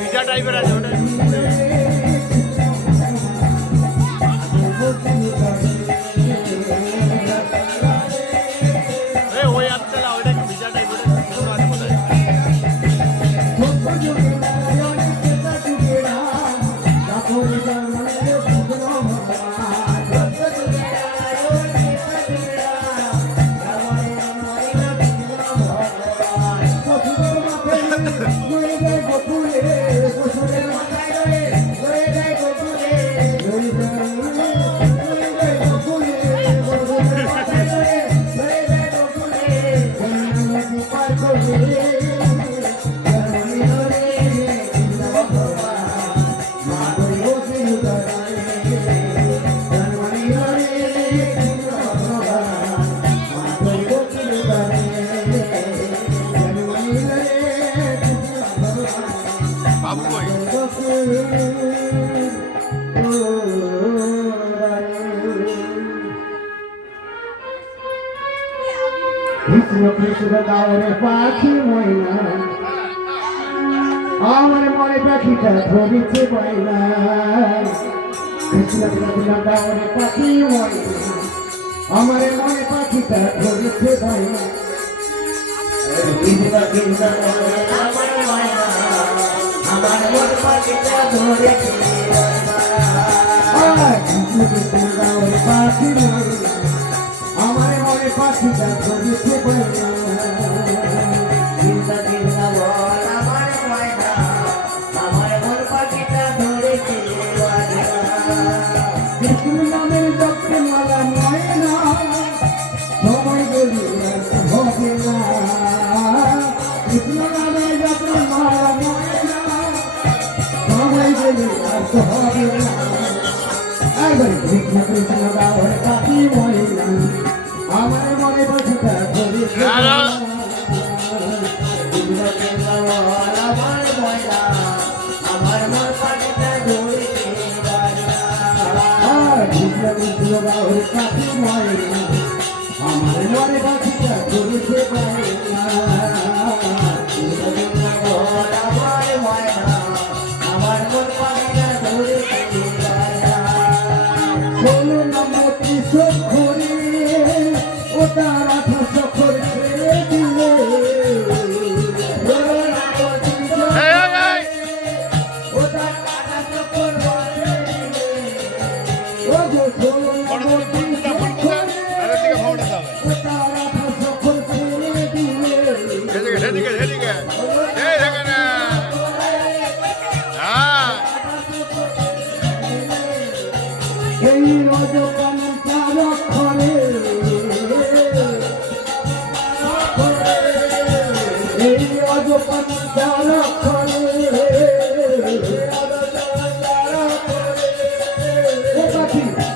ভিজা টাইপের আছে ওটা ওই আসতে ওইটা ভিজা টাইপের কৃষ্ণ গাওরে পাখি ময়না আমার মনে পাখিটা ধরেছে বাইনা কৃষ্ণ গাওরে পাখি ময়না আমার মনে পাখিটা ধরেছে বাইনা আমার মনে পাখিটা ধরেছে গাওরে পাখি ময়না আমার মনে পাখিটা ধরেছে বাইনা চিন্তা চিন্তা বল আমার ময়না আমার মনে পাখিটা ধরেছে বাইনা কৃষ্ণ নামের জপে মালা ময়না সময় গেলি হবে না কৃষ্ণ নামের জপে মালা ময়না সময় গেলি হবে না একবার কৃষ্ণ কৃষ্ণ গাওয়ার পাখি ময়না আমার মনে পাখিটা ধরেছে আমার মনে পাখিটা ধরেছে কৃষ্ণ কৃষ্ণ গাওয়ার পাখি ময়না আমার মনে পাখিটা ধরিতে পারে না আমার মন পাখিটা ধরিতে পারে না ষোলো নম্বরটি সখরে ও তার 18 করে ছেড়ে দিলে ও তার 18 করে ও গো ষোলো নম্বরটি সখরে ও তার 18 করে ছেড়ে দিলে সেদিকে সেদিকে এই দেখে না হ্যাঁ এই রজকান তারক্ষণে এই রজকান তারক্ষণে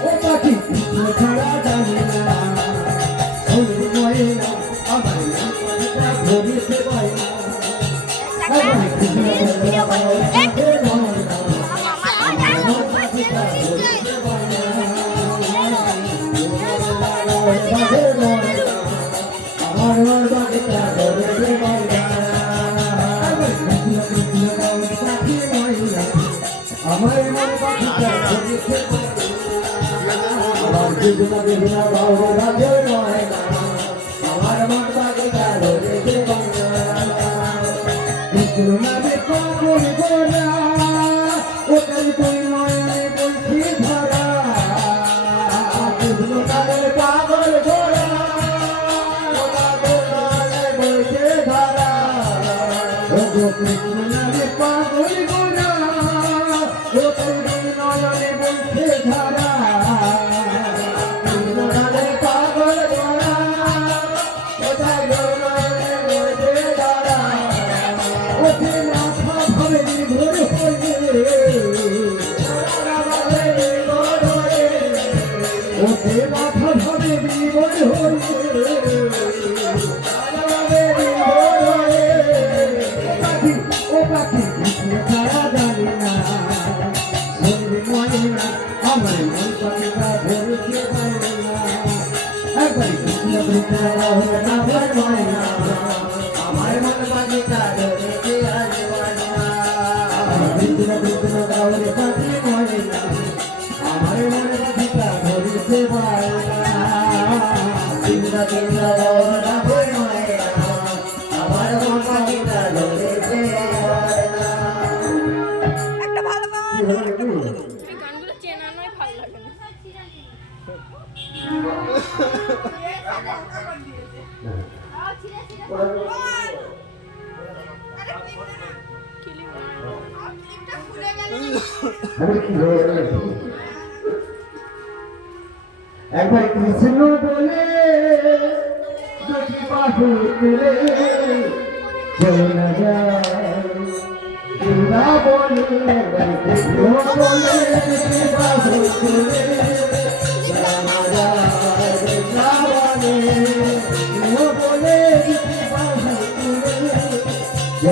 ও পাখি কৃষ্ণ ছাড়া জানি না শরীর ময়ে না আমার মনটা ধরিতে পারে না আমার কৃষ্ণ আমার মন পাখিটা ধরিতে আমার জীবন বিনা বাউরে রাজে নয় না আমার মন পাখিটা ধরিতে কৃষ্ণ নামে পাগল গোরা ওটাই তুই নয়নে বলছি ধরা কৃষ্ণ নামে পাগল গোরা বলছে ধরা ও কৃষ্ণ নামে পাগল গোরা ওটাই তুই নয়নে বলছে ধরা কৃষ্ণ নামে পাগল গোরা ওটাই তুই নয়নে বলছে ধরা ওঠে মাথা ভরে ভোর হয়ে ওঠে মাথা ভরে বিভোর ও পাখি কৃষ্ণ ছাড়া জানি না শরীর মনে না আমার মন পাখিটা ধরতে পারে না একবার কৃষ্ণ কৃষ্ণ হয়ে না মনে না আমার মন পাখিটা ধরিতে পারে না কৃষ্ণ কৃষ্ণ গাওরে পাখি মরে না আমার মন পাখিটা ধরতে পারে না কৃষ্ণ কৃষ্ণ গৌরা বই হয় না আমার মন পাখিটা ধরিতে পারে না একটা ভালো গান এই গানগুলো চেনা নয় ভালো লাগে না একবার কৃষ্ণ বলে দুটি বাহু তুলে চলে যায় বৃন্দাবনে একবার কৃষ্ণ বলে দুটি বাহু তুলে চলে যায়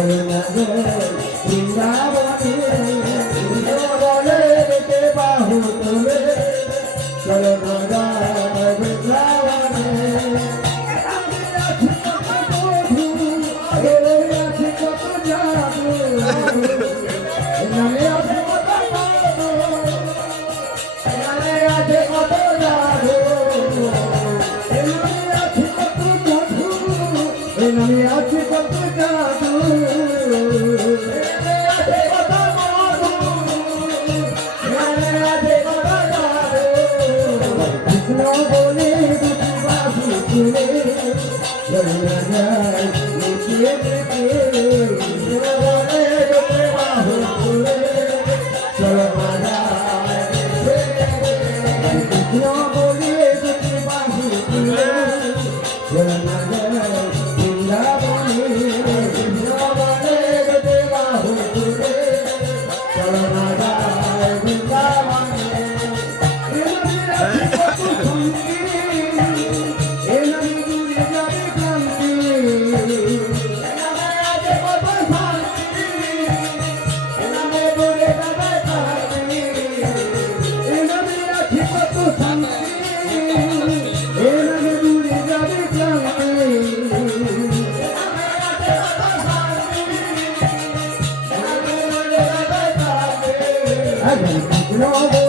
বৃন্দাবনে কৃষ্ণ বলে দুটি বাহু তুলে চলে যায় বৃন্দাবনে কৃষ্ণ বলে দুটি বাহু তুলে চলে যায় বৃন্দাবনে একবার কৃষ্ণ